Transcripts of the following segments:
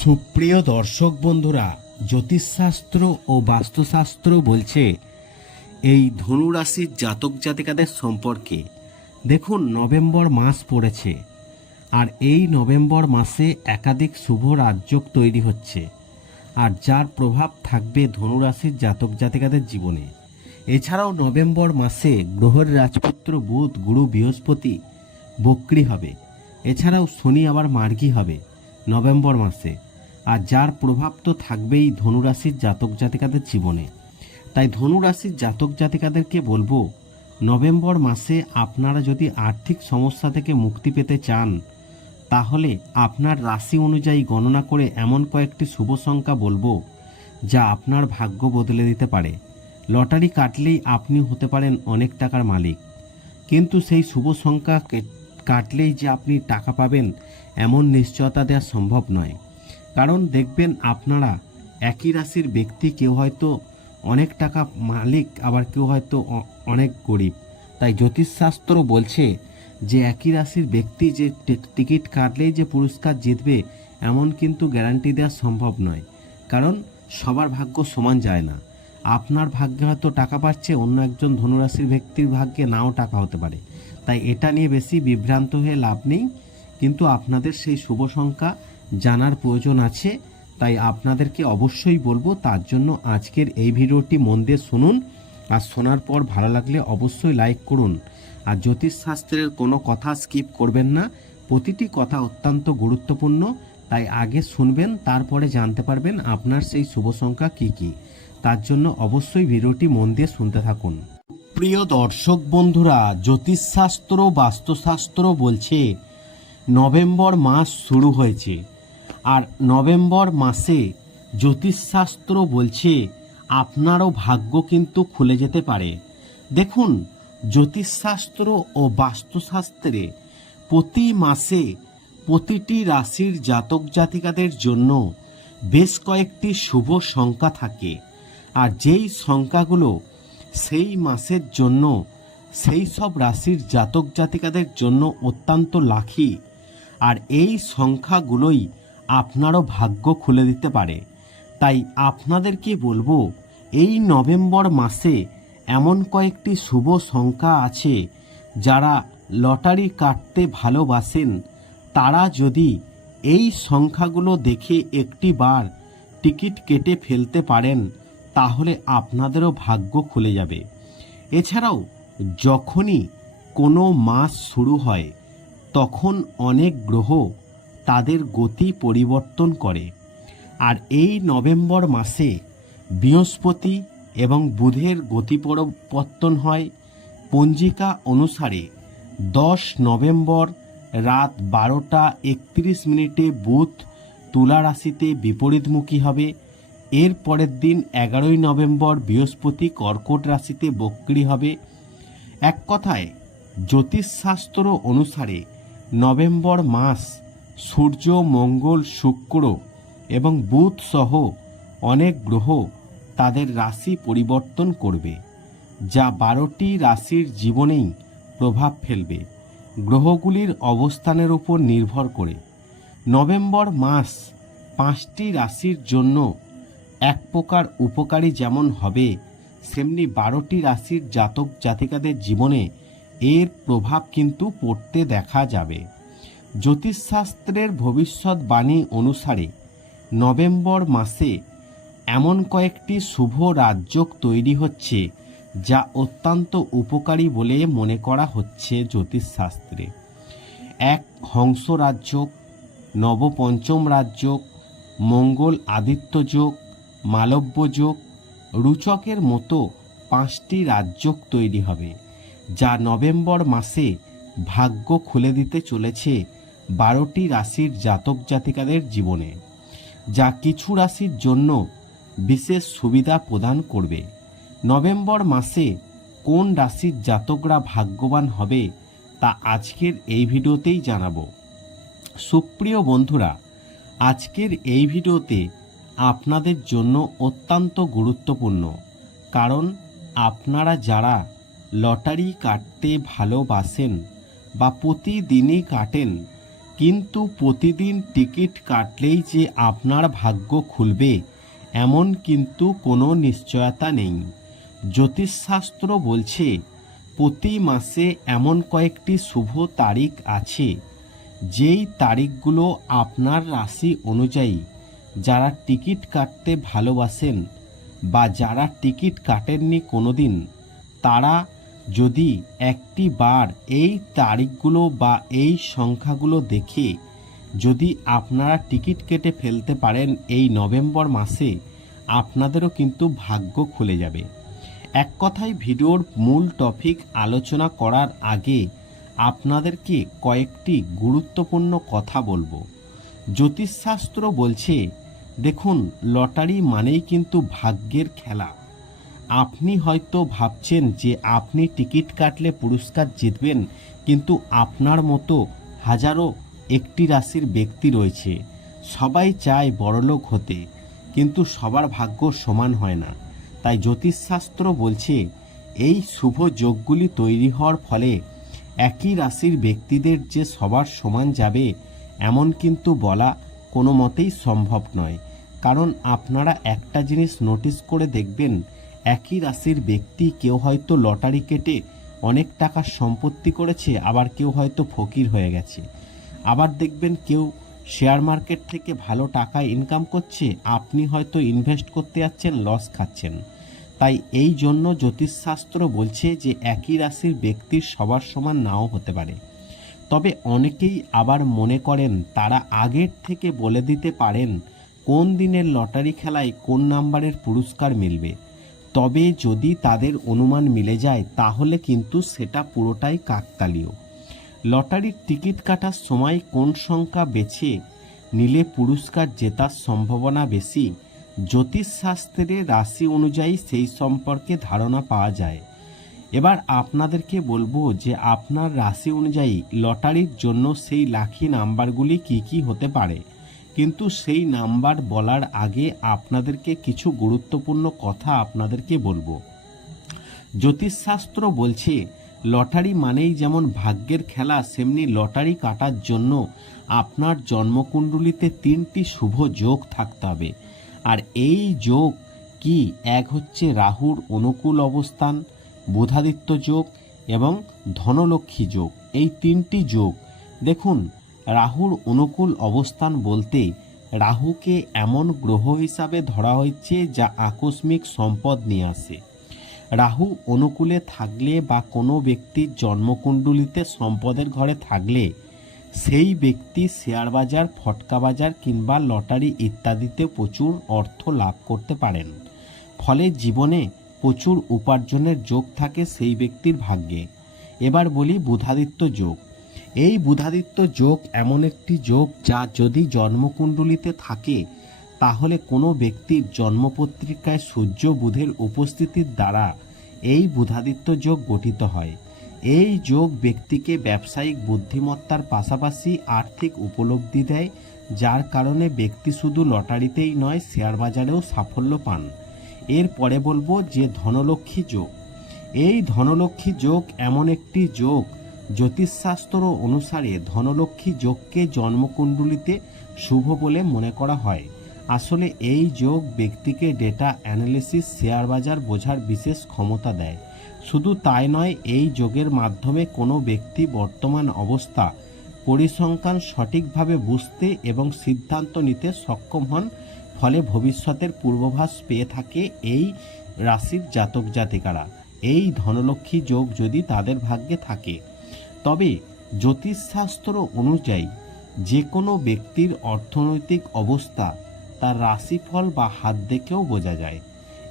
সুপ্রিয় দর্শক বন্ধুরা, জ্যোতিষশাস্ত্র ও বাস্তুশাস্ত্র বলছে, এই ধনুরাশির জাতক জাতিকাদের সম্পর্কে। দেখুন, নভেম্বর মাস পড়েছে, আর এই নভেম্বর মাসে একাধিক শুভ রাজযোগ তৈরি হচ্ছে, আর যার প্রভাব থাকবে ধনুরাশির জাতক জাতিকাদের জীবনে। এছাড়াও নভেম্বর মাসে গ্রহের রাজপুত্র বুধ, গুরু, বৃহস্পতি বক্রি হবে, এছাড়াও শনি আবার মার্গী হবে নভেম্বর মাসে। আর যার প্রভাব তো থাকবেই ধনুরাশির জাতক জাতিকাদের জীবনে। তাই ধনুরাশির জাতক জাতিকাদেরকে বলব, নভেম্বর মাসে আপনারা যদি আর্থিক সমস্যা থেকে মুক্তি পেতে চান, তাহলে আপনার রাশি অনুযায়ী গণনা করে এমন কয়েকটি শুভ সংখ্যা বলব, যা আপনার ভাগ্য বদলে দিতে পারে। লটারি কাটলেই আপনি হতে পারেন অনেক টাকার মালিক। কিন্তু সেই শুভ সংখ্যা কাটলেই যে আপনি টাকা পাবেন, এমন নিশ্চয়তা দেওয়া সম্ভব নয়। কারণ দেখবেন আপনারা একই রাশির ব্যক্তি, কেউ হয়তো অনেক টাকা মালিক, আবার কেউ হয়তো অনেক গরিব। তাই জ্যোতিষশাস্ত্র বলছে যে একই রাশির ব্যক্তি যে টিকিট কাটলেই যে পুরস্কার জিতবে, এমন কিন্তু গ্যারান্টি দেওয়া সম্ভব নয়। কারণ সবার ভাগ্য সমান যায় না। আপনার ভাগ্যে হয়তো টাকা পাচ্ছে, অন্য একজন ধনুরাশির ব্যক্তির ভাগ্যে নাও টাকা হতে পারে। তাই এটা নিয়ে বেশি বিভ্রান্ত হয়ে লাভ নেই। কিন্তু আপনাদের সেই শুভ সংখ্যা জানার প্রয়োজন আছে, তাই আপনাদেরকে অবশ্যই বলব তার জন্য আজকের এই ভিডিওটি মন দিয়ে শুনুন। আর শোনার পর ভালো লাগলে অবশ্যই লাইক করুন। আর জ্যোতিষশাস্ত্রের কোনো কথা স্কিপ করবেন না। প্রতিটি কথা অত্যন্ত গুরুত্বপূর্ণ। তাই আগে শুনবেন, তারপরে জানতে পারবেন আপনার সেই শুভ সংখ্যা কী কী। তার জন্য অবশ্যই ভিডিওটি মন দিয়ে শুনতে থাকুন। প্রিয় দর্শক বন্ধুরা, জ্যোতিষশাস্ত্র বাস্তুশাস্ত্র বলছে, নভেম্বর মাস শুরু হয়েছে। আর নভেম্বর মাসে জ্যোতিষশাস্ত্র বলছে, আপনারও ভাগ্য কিন্তু খুলে যেতে পারে। দেখুন, জ্যোতিষশাস্ত্র ও বাস্তুশাস্ত্রে প্রতি মাসে প্রতিটি রাশির জাতক জাতিকাদের জন্য বেশ কয়েকটি শুভ সংখ্যা থাকে। আর যেই সংখ্যাগুলো সেই মাসের জন্য, সেই সব রাশির জাতক জাতিকাদের জন্য অত্যন্ত লাখি আর এই সংখ্যাগুলোই আপনারও ভাগ্য খুলে দিতে পারে। তাই আপনাদেরকে বলব, এই নভেম্বর মাসে এমন কয়েকটি শুভ সংখ্যা আছে যারা লটারি কাটতে ভালোবাসেন। তারা যদি এই সংখ্যাগুলো দেখে একটি বার টিকিট কেটে ফেলতে পারেন, তাহলে আপনাদেরও ভাগ্য খুলে যাবে। এছাড়াও, যখনই কোনো মাস শুরু হয়, তখন অনেক গ্রহ তাদের গতি পরিবর্তন করে। আর এই নভেম্বর মাসে বৃহস্পতি এবং বুধের গতি পরিবর্তন হয়। পঞ্জিকা অনুসারে দশ নভেম্বর রাত বারোটা একত্রিশ মিনিটে বুধ তুলা রাশিতে বিপরীতমুখী হবে। এর পরের দিন এগারোই নভেম্বর বৃহস্পতি কর্কট রাশিতে বক্রি হবে। এক কথায়, জ্যোতিষশাস্ত্র অনুসারে নভেম্বর মাস সূর্য, মঙ্গল, শুক্র এবং বুধ সহ অনেক গ্রহ তাদের রাশি পরিবর্তন করবে, যা বারোটি রাশির জীবনেই প্রভাব ফেলবে। গ্রহগুলির অবস্থানের উপর নির্ভর করে। নভেম্বর মাস পাঁচটি রাশির জন্য এক প্রকার উপকারী যেমন হবে, সেমনি বারোটি রাশির জাতক জাতিকাদের জীবনে এর প্রভাব কিন্তু পড়তে দেখা যাবে। জ্যোতিষশাস্ত্রের ভবিষ্যৎবাণী অনুসারে নভেম্বর মাসে এমন কয়েকটি শুভ রাজযোগ তৈরি হচ্ছে যা অত্যন্ত উপকারী বলে মনে করা হচ্ছে জ্যোতিষশাস্ত্রে। এক হংস রাজযোগ, নবপঞ্চম রাজযোগ, মঙ্গল আদিত্য যোগ, মালব্য যোগ, রুচকের মতো পাঁচটি রাজযোগ তৈরি হবে, যা নভেম্বর মাসে ভাগ্য খুলে দিতে চলেছে বারোটি রাশির জাতক জাতিকাদের জীবনে, যা কিছু রাশির জন্য বিশেষ সুবিধা প্রদান করবে। নভেম্বর মাসে কোন রাশির জাতকরা ভাগ্যবান হবে তা আজকের এই ভিডিওতেই জানাব। সুপ্রিয় বন্ধুরা, আজকের এই ভিডিওতে আপনাদের জন্য অত্যন্ত গুরুত্বপূর্ণ, কারণ আপনারা যারা লটারি কাটতে ভালোবাসেন বা প্রতিদিনই কাটেন কিন্তু প্রতিদিন টিকিট কাটলেই যে আপনার ভাগ্য খুলবে, এমন কিন্তু কোনো নিশ্চয়তা নেই। জ্যোতিষশাস্ত্র বলছে, প্রতি মাসে এমন কয়েকটি শুভ তারিখ আছে, যেই তারিখগুলো আপনার রাশি অনুযায়ী যারা টিকিট কাটতে ভালোবাসেন বা যারা টিকিট কাটেননি কোনোদিন, তারা যদি একটি বার এই তারিখগুলো বা এই সংখ্যাগুলো দেখে যদি আপনারা টিকিট কেটে ফেলতে পারেন এই নভেম্বর মাসে, আপনাদেরও কিন্তু ভাগ্য খুলে যাবে। এক কথায় ভিডিওর মূল টপিক আলোচনা করার আগে আপনাদেরকে কয়েকটি গুরুত্বপূর্ণ কথা বলব। জ্যোতিষশাস্ত্র বলছে, দেখুন, লটারি মানেই কিন্তু ভাগ্যের খেলা। আপনি হয়তো ভাবছেন যে আপনি টিকিট কাটলে পুরস্কার জিতবেন, কিন্তু আপনার মতো হাজারো একটি রাশির ব্যক্তি রয়েছে। সবাই চায় বড়লোক হতে, কিন্তু সবার ভাগ্য সমান হয় না। তাই জ্যোতিষশাস্ত্র বলছে, এই শুভ যোগগুলি তৈরি হওয়ার ফলে একই রাশির ব্যক্তিদের যে সবার সমান যাবে, এমন কিন্তু বলা কোনো মতেই সম্ভব নয়। কারণ আপনারা একটা জিনিস নোটিস করে দেখবেন একই রাশির ব্যক্তি কেউ হয়তো লটারি কেটে অনেক টাকার সম্পত্তি করেছে, আবার কেউ হয়তো ফকির হয়ে গেছে। আবার দেখবেন কেউ শেয়ার মার্কেট থেকে ভালো টাকা ইনকাম করছে, আপনি হয়তো ইনভেস্ট করতে যাচ্ছেন লস খাচ্ছেন। তাই এই জন্য জ্যোতিষশাস্ত্র বলছে যে একই রাশির ব্যক্তির সবার সমান নাও হতে পারে। তবে অনেকেই আবার মনে করেন, তারা আগের থেকে বলে দিতে পারেন, কোন দিনের লটারি খেলায় কোন নাম্বারের পুরস্কার মিলবে। তবে যদি তাদের অনুমান মিলে যায়, তাহলে কিন্তু সেটা পুরোটাই কাকতালীয়। লটারির টিকিট কাটার সময় কোন সংখ্যা বেছে নিলে পুরস্কার জেতার সম্ভাবনা বেশি? জ্যোতিষশাস্ত্রের রাশি অনুযায়ী সেই সম্পর্কে ধারণা পাওয়া যায়। এবার আপনাদেরকে বলব যে আপনার রাশি অনুযায়ী লটারির জন্য সেই লাখি নাম্বারগুলি কি কি হতে পারে। কিন্তু সেই নাম্বার বলার আগে আপনাদেরকে কিছু গুরুত্বপূর্ণ কথা আপনাদেরকে বলব। জ্যোতিষশাস্ত্র বলছে, লটারি মানেই যেমন ভাগ্যের খেলা, সেমনি লটারি কাটার জন্য আপনার জন্মকুণ্ডলিতে তিনটি শুভ যোগ থাকতে হবে। আর এই যোগ কি? এক হচ্ছে রাহুর অনুকূল অবস্থান, বুধাদিত্য যোগ এবং ধনলক্ষ্মী যোগ। এই তিনটি যোগ, দেখুন রাহুর অনুকূল অবস্থান বলতে রাহুকে এমন গ্রহ হিসাবে ধরা হয়েছে যা আকস্মিক সম্পদ নিয়ে আসে। রাহু অনুকূলে থাকলে বা কোনো ব্যক্তির জন্মকুণ্ডলিতে সম্পদের ঘরে থাকলে সেই ব্যক্তি শেয়ার বাজার, ফটকা বাজার কিংবা লটারি ইত্যাদিতে প্রচুর অর্থ লাভ করতে পারেন। ফলে জীবনে প্রচুর উপার্জনের যোগ থাকে সেই ব্যক্তির ভাগ্যে। এবার বলি বুধাদিত্য যোগ। এই বুধাদিত্য যোগ এমন একটি যোগ যা যদি জন্মকুণ্ডলিতে থাকে, তাহলে কোনো ব্যক্তির জন্মপত্রিকায় সূর্য বুধের উপস্থিতির দ্বারা এই বুধাদিত্য যোগ গঠিত হয়। এই যোগ ব্যক্তিকে ব্যবসায়িক বুদ্ধিমত্তার পাশাপাশি আর্থিক উপলব্ধি দেয়, যার কারণে ব্যক্তি শুধু লটারিতেই নয়, শেয়ার বাজারেও সাফল্য পান। এরপরে বলব যে ধনলক্ষ্মী যোগ। এই ধনলক্ষ্মী যোগ এমন একটি যোগ জ্যোতিষশাস্ত্র অনুসারে ধনলক্ষ্মী যোগকে জন্মকুণ্ডলিতে শুভ বলে মনে করা হয়। আসলে এই যোগ ব্যক্তিকে ডেটা অ্যানালিসিস শেয়ার বাজার বোঝার বিশেষ ক্ষমতা দেয়। শুধু তাই নয়, এই যোগের মাধ্যমে কোনো ব্যক্তি বর্তমান অবস্থা, পরিসংখ্যান সঠিকভাবে বুঝতে এবং সিদ্ধান্ত নিতে সক্ষম হন, ফলে ভবিষ্যতের পূর্বাভাস পেয়ে থাকে এই রাশির জাতক জাতিকারা এই ধনলক্ষ্মী যোগ যদি তাদের ভাগ্যে থাকে তবে জ্যোতিষশাস্ত্র অনুযায়ী যে কোনো ব্যক্তির অর্থনৈতিক অবস্থা তার রাশিফল বা হাত দেখেও বোঝা যায়।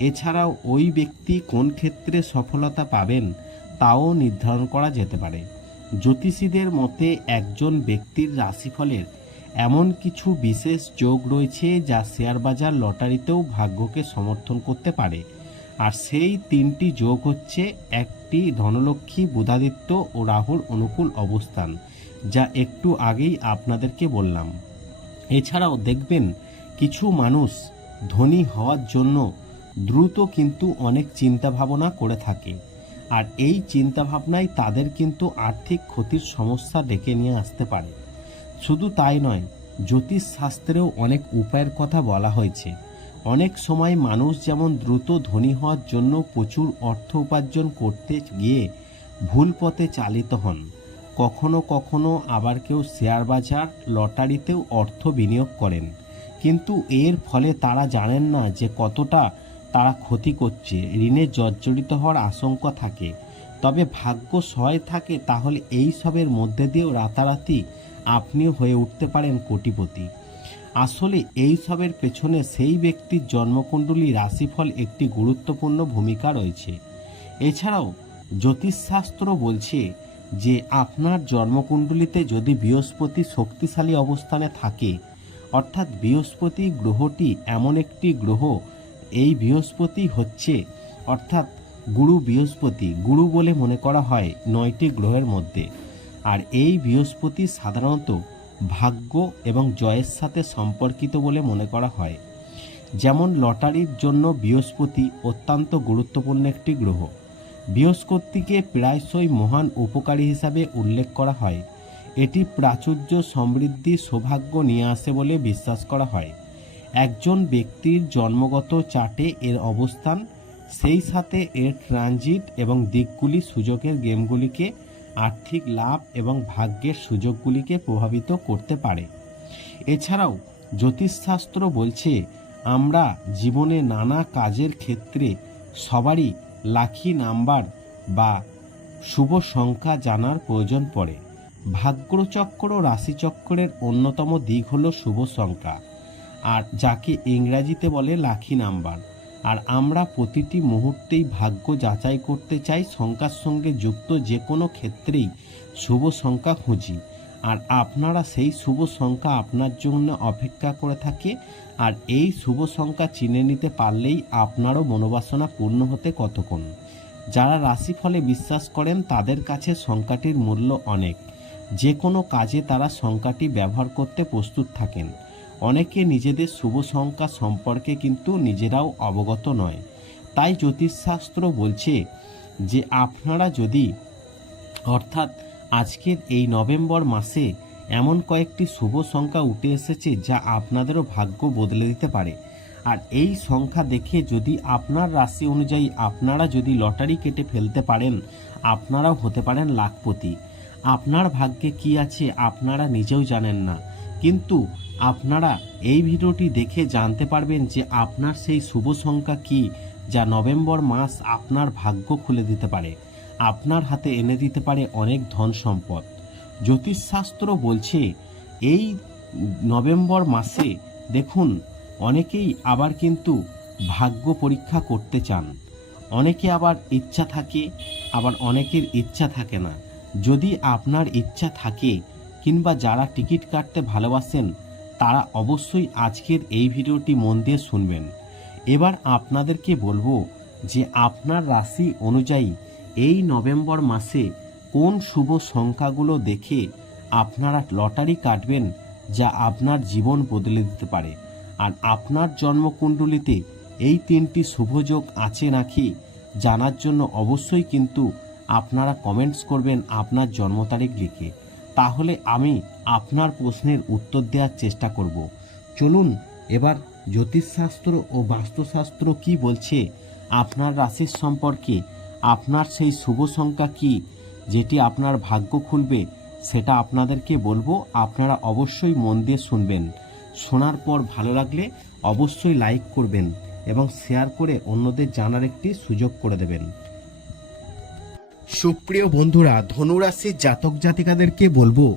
এছাড়াও ওই ব্যক্তি কোন ক্ষেত্রে সফলতা পাবেন, তাও নির্ধারণ করা যেতে পারে। জ্যোতিষীদের মতে, একজন ব্যক্তির রাশিফলের এমন কিছু বিশেষ যোগ রয়েছে যা শেয়ার বাজার লটারিতেও ভাগ্যকে সমর্থন করতে পারে। আর সেই তিনটি যোগ হচ্ছে একটি ধনলক্ষ্মী, বুধাদিত্য ও রাহুর অনুকূল অবস্থান, যা একটু আগেই আপনাদেরকে বললাম। এছাড়াও দেখবেন কিছু মানুষ ধনী হওয়ার জন্য দ্রুত কিন্তু অনেক চিন্তা ভাবনা করে থাকে। আর এই চিন্তা ভাবনাই তাদের কিন্তু আর্থিক ক্ষতির সমস্যা ডেকে নিয়ে আসতে পারে। শুধু তাই নয় জ্যোতিষ শাস্ত্রেও অনেক উপায়ের কথা বলা হয়েছে। অনেক সময় মানুষ যেমন দ্রুত ধনী হওয়ার জন্য প্রচুর অর্থ উপার্জন করতে গিয়ে ভুল পথে চালিত হন, কখনো কখনো আবার কেউ শেয়ার বাজার, লটারিতেও অর্থ বিনিয়োগ করেন। কিন্তু এর ফলে তারা জানেন না যে কতটা তারা ক্ষতি করছে, ঋণে জর্জরিত হওয়ার আশঙ্কা থাকে। তবে ভাগ্য সহায় থাকে, তাহলে এই সবের মধ্যে দিয়েও রাতারাতি আপনিও হয়ে উঠতে পারেন কোটিপতি। আসলে এই সবের পেছনে সেই ব্যক্তির জন্মকুণ্ডলী রাশিফল একটি গুরুত্বপূর্ণ ভূমিকা রয়েছে। এছাড়াও, জ্যোতিষশাস্ত্র বলছে যে আপনার জন্মকুণ্ডলিতে যদি বৃহস্পতি শক্তিশালী অবস্থানে থাকে, অর্থাৎ বৃহস্পতি গ্রহটি এমন একটি গ্রহ, এই বৃহস্পতি হচ্ছে, অর্থাৎ গুরু বৃহস্পতি, গুরু বলে মনে করা হয় নয়টি গ্রহের মধ্যে। আর এই বৃহস্পতি সাধারণত ভাগ্য এবং জয়ের সাথে সম্পর্কিত বলে মনে করা হয়। যেমন লটারির জন্য বৃহস্পতি অত্যন্ত গুরুত্বপূর্ণ একটি গ্রহ। বৃহস্পতিকে প্রায়শই মহান উপকারী হিসাবে উল্লেখ করা হয়। এটি প্রাচুর্য সমৃদ্ধি সৌভাগ্য নিয়ে আসে বলে বিশ্বাস করা হয়। একজন ব্যক্তির জন্মগত চার্টে এর অবস্থান, সেই সাথে এর ট্রানজিট এবং দিকগুলি সুযোগের গেমগুলিকে আর্থিক লাভ এবং ভাগ্যের সুযোগগুলিকে প্রভাবিত করতে পারে। এছাড়াও, জ্যোতিষশাস্ত্র বলছে, আমরা জীবনে নানা কাজের ক্ষেত্রে সবারই লাখি নাম্বার বা শুভ সংখ্যা জানার প্রয়োজন পড়ে। ভাগ্যচক্র রাশিচক্রের অন্যতম দিক হলো শুভ সংখ্যা, আর যাকে ইংরাজিতে বলে লাখি নাম্বার। আর আমরা প্রতিটি মুহূর্তেই ভাগ্য যাচাই করতে চাই সংখ্যার সঙ্গে যুক্ত যে কোনো ক্ষেত্রেই শুভ সংখ্যা খুঁজি। আর আপনারা সেই শুভ সংখ্যা আপনার জন্য অপেক্ষা করে থাকে, আর এই শুভ সংখ্যা চিনে নিতে পারলেই আপনারও মনোবাসনা পূর্ণ হতে কতক্ষণ। যারা রাশিফলে বিশ্বাস করেন, তাদের কাছে সংখ্যাটির মূল্য অনেক। যে কোনো কাজে তারা সংখ্যাটি ব্যবহার করতে প্রস্তুত থাকেন। অনেকে নিজেদের শুভ সংখ্যা সম্পর্কে কিন্তু নিজেরাও অবগত নয়। তাই জ্যোতিষশাস্ত্র বলছে যে আপনারা যদি, অর্থাৎ আজকের এই নভেম্বর মাসে এমন কয়েকটি শুভ সংখ্যা উঠে এসেছে যা আপনাদেরও ভাগ্য বদলে দিতে পারে। আর এই সংখ্যা দেখে যদি আপনার রাশি অনুযায়ী আপনারা যদি লটারি কেটে ফেলতে পারেন, আপনারাও হতে পারেন লাখপতি। আপনার ভাগ্যে কি আছে আপনারা নিজেও জানেন না। কিন্তু আপনারা এই ভিডিওটি দেখে জানতে পারবেন যে আপনার সেই শুভ সংখ্যা কি যা নভেম্বর মাস আপনার ভাগ্য খুলে দিতে পারে। আপনার হাতে এনে দিতে পারে অনেক ধন সম্পদ। জ্যোতিষশাস্ত্র বলছে, এই নভেম্বর মাসে দেখুন, অনেকেই আবার কিন্তু ভাগ্য পরীক্ষা করতে চান। অনেকে আবার ইচ্ছা থাকে, আবার অনেকের ইচ্ছা থাকে না। যদি আপনার ইচ্ছা থাকে কিংবা যারা টিকিট কাটতে ভালোবাসেন, তারা অবশ্যই আজকের এই ভিডিওটি মন দিয়ে শুনবেন। এবার আপনাদেরকে বলব যে আপনার রাশি অনুযায়ী এই নভেম্বর মাসে কোন শুভ সংখ্যাগুলো দেখে আপনারা লটারি কাটবেন যা আপনার জীবন বদলে দিতে পারে। আর আপনার জন্মকুণ্ডলিতে এই তিনটি শুভযোগ আছে নাকি জানার জন্য অবশ্যই কিন্তু আপনারা কমেন্টস করবেন আপনার জন্ম তারিখ লিখে। তাহলে আমি আপনার প্রশ্নের উত্তর দেওয়ার চেষ্টা করব। চলুন, এবার জ্যোতিষশাস্ত্র ও বাস্তুশাস্ত্র কি বলছে, আপনার রাশির সম্পর্কে, আপনার সেই শুভ সংখ্যা কি, যেটি আপনার ভাগ্য খুলবে, সেটা আপনাদেরকে বলব। আপনারা অবশ্যই মন দিয়ে শুনবেন। শোনার পর ভালো লাগলে অবশ্যই লাইক করবেন এবং শেয়ার করে অন্যদের জানার একটি সুযোগ করে দেবেন। সুপ্রিয় বন্ধুরা ধনুরাশির জাতক জাতিকাদেরকে বলব,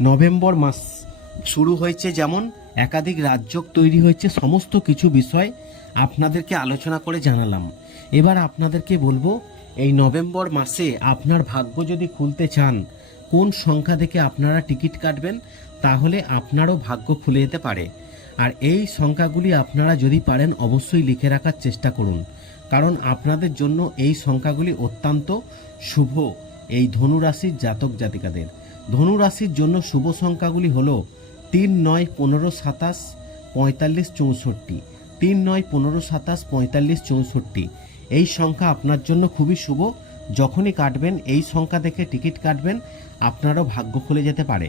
নভেম্বর মাস শুরু হয়েছে যেমন, একাধিক রাজ্য তৈরি হয়েছে, সমস্ত কিছু বিষয় আপনাদেরকে আলোচনা করে জানালাম। এবার আপনাদেরকে বলব, এই নভেম্বর মাসে আপনার ভাগ্য যদি খুলতে চান, কোন সংখ্যা থেকে আপনারা টিকিট কাটবেন, তাহলে আপনারও ভাগ্য খুলে যেতে পারে। আর এই সংখ্যাগুলি আপনারা যদি পারেন, অবশ্যই লিখে রাখার চেষ্টা করুন। কারণ আপনাদের জন্য এই সংখ্যাগুলি অত্যন্ত শুভ এই ধনুরাশির জাতক জাতিকাদের। ধনুরাশির জন্য শুভ সংখ্যাগুলি হলো তিন নয় পনেরো সাতাশ পঁয়তাল্লিশ চৌষট্টি। তিন নয় পনেরো সাতাশ পঁয়তাল্লিশ চৌষট্টি। এই সংখ্যা আপনার জন্য খুবই শুভ। যখনই কাটবেন, এই সংখ্যা দেখে টিকিট কাটবেন, আপনারও ভাগ্য খুলে যেতে পারে।